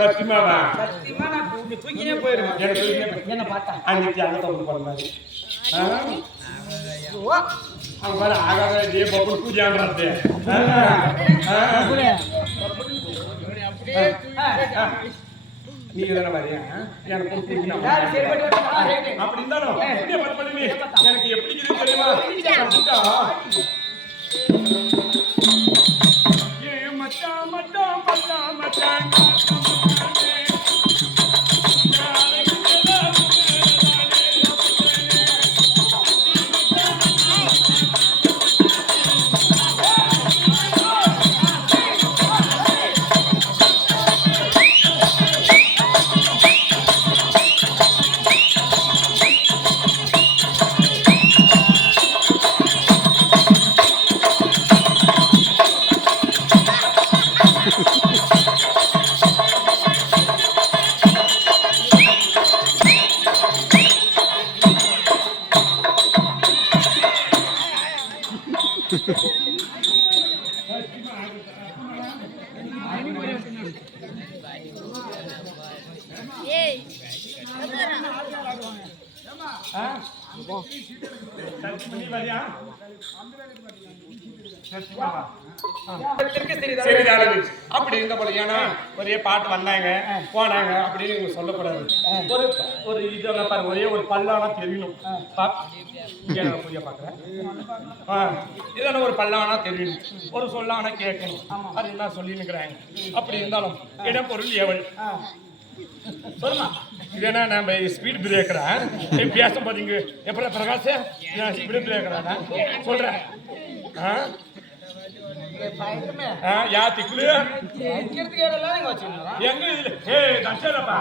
சத்தியமாவா? சத்தியமா நான் தூக்கினே போயிடுவேன். என்ன பார்த்தா அன்னைக்கு அங்க தப்பு பண்ணாரு. அவங்க ஆகாதே பப்பு பூஜான்றது. நீங்க தானே வரையா? எனக்கு அப்படி இருந்தாலும் எனக்கு எப்படி தெரியுமா? மச்சான் மச்சான் மச்சான் மச்சான் அப்படி இருந்த போல ஏன்னா ஒரே பாட்டு வந்தாங்க போனாங்க அப்படின்னு சொல்லக்கூடாது. ஒரு ஒரு இது பாருங்க, ஒரே ஒரு பல்லானா தெரியணும். புரிய பாக்குறேன், இதெல்லாம் ஒரு பல்லானா தெரியணும், ஒரு சொல்லானா கேட்கணும். அது என்ன சொல்லினுக்கிறாங்க. அப்படி இருந்தாலும் இடம் பொருள் எவள் சொல்லுமா? இதனா நம்ம ஸ்பீட் பிரேக்கரா பேசும் போதீங்க எப்படி பிரகாஷ் ஸ்பீட் பிரேக்கரா சொல்றேன். யாத்திக்குள்ள எங்க தச்சலப்பா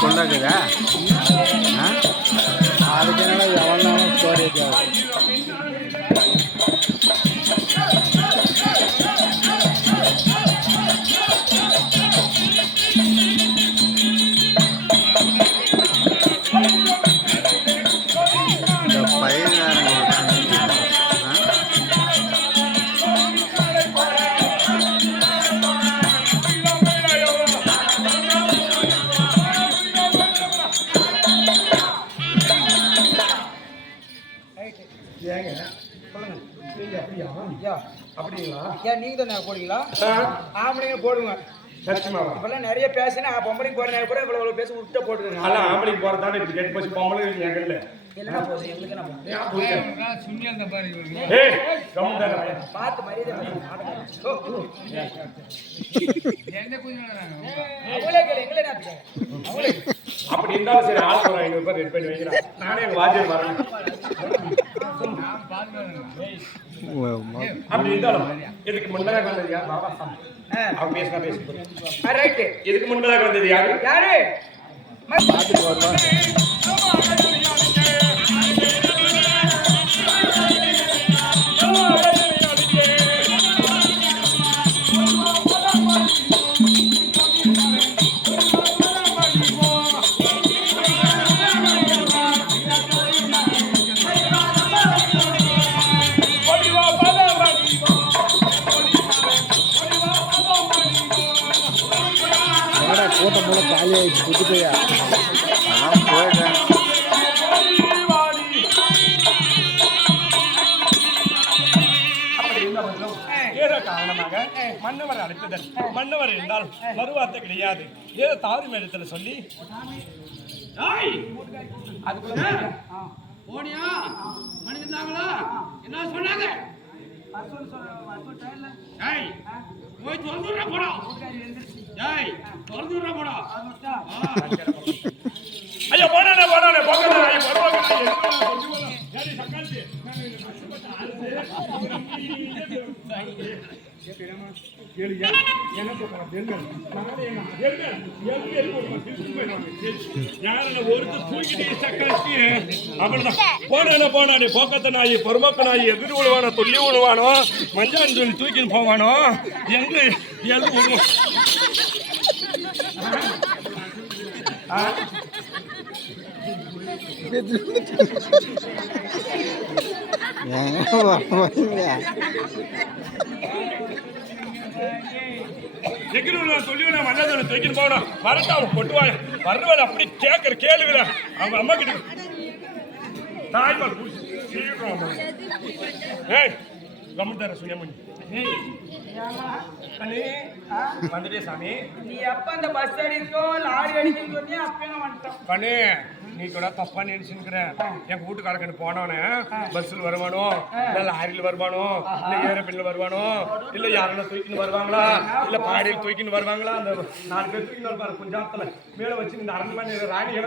சொன்னாக்குதா அதுக்கு என்ன எவனாலும் ஸ்டோரேஜ் ஆகும். அப்படிங்களா? ஏன் நீங்க தானே போடுவீங்களா? ஆம்பளைங்க போடுங்க. இப்பெல்லாம் நிறைய பேசினா பொம்பளைக்கு போற நேரம் கூட இவ்வளவு பேச விட்டு போட்டுருங்க. அதெல்லாம் ஆம்பளைக்கு போறதால இப்படி கேட்டு போச்சு, பொம்பளை எங்கல்ல என்ன போகுது எங்களுக்கு என்ன சுண்ணி அந்த பாரு. ஏய் கம்முடா பாத்து மரியாதை என்ன குயினாங்க அவளே கேளு எங்களே நாத்துங்க அவளே. அப்படி இருந்தாலும் சரி ஆள் ஒரு 500 ரூபாய் ரெடி பண்ணி வைக்கிறேன். நானே எங்க வாத்தியார் வரேன். அப்படி இருந்தாலும் இதுக்கு முன்னதாக வந்தது யார்? பாபா சாமி. அவன் பேசினா பேசி ரைட். இதுக்கு முன்னதாக வந்தது யாரு? யாரு பார்த்துட்டு வருவான். கூட்டம் போல காலி ஆயிடுச்சு. புதுப்பையா நான் போயிட்டேன். காரணமாக மன்னவர் அழைப்பதன் மன்னவர் என்றால் மறுவார்த்தை கிடையாது. ஏதோ தாறு மேடத்தில் சொல்லி போனியா மனிதனாங்களா என்ன சொன்னாங்க? திறந்து விடுறா போடா. ஏய், திறந்து விடுறா போடா. ஐயா போடானே போக்கல ஐயா பரவாயில்லை. ஏடி சக்கால்தி. கேளுயா எனக்கு தெரியும். நானே யாரன ஒருத்த தூக்கிட்டு சக்கால்தி. அவ்வளவுதான். போனானே போக்கத்த நாய் பொறுமக்க நாய் எதிர் விழுவானோ துள்ளி விழுவானோ மஞ்சான் சொல்லி தூக்கின்னு போவானோ எங்க எது விழுவோம். சொல்லிவிட மன்னதோட தூக்கிட்டு போகணும். வரட்டு அவன் கொட்டுவாங்க வர்றவன் அப்படி கேட்கற கேள்வில அவங்க அம்மா கிட்ட தாய்ப்பால் ஏய் கம்முத்தார சுயமணி வந்துட்டே சாமி. நீ எப்ப அந்த பஸ் அடிக்கோ லாரி அடிக்கன்னு சொன்னி அப்பயே நான் வந்துட்டோம். கண்ணு நீ கூட தப்பா நினைச்சுக்கிற. என் வீட்டுக்காரங்க போனவனே பஸ்ல வருவானோ இல்ல லாரியில வருவானோ இல்ல ஏரோப்ளேன்ல வருவானோ இல்ல யாரெல்லாம் தூக்கின்னு வருவாங்களா இல்ல பாடியில் தூக்கின்னு வருவாங்களா. அந்த 4 பேர் தூக்கின்னு வருவாங்க கொஞ்சம் மேல வச்சு இந்த அரண்மனை ராணி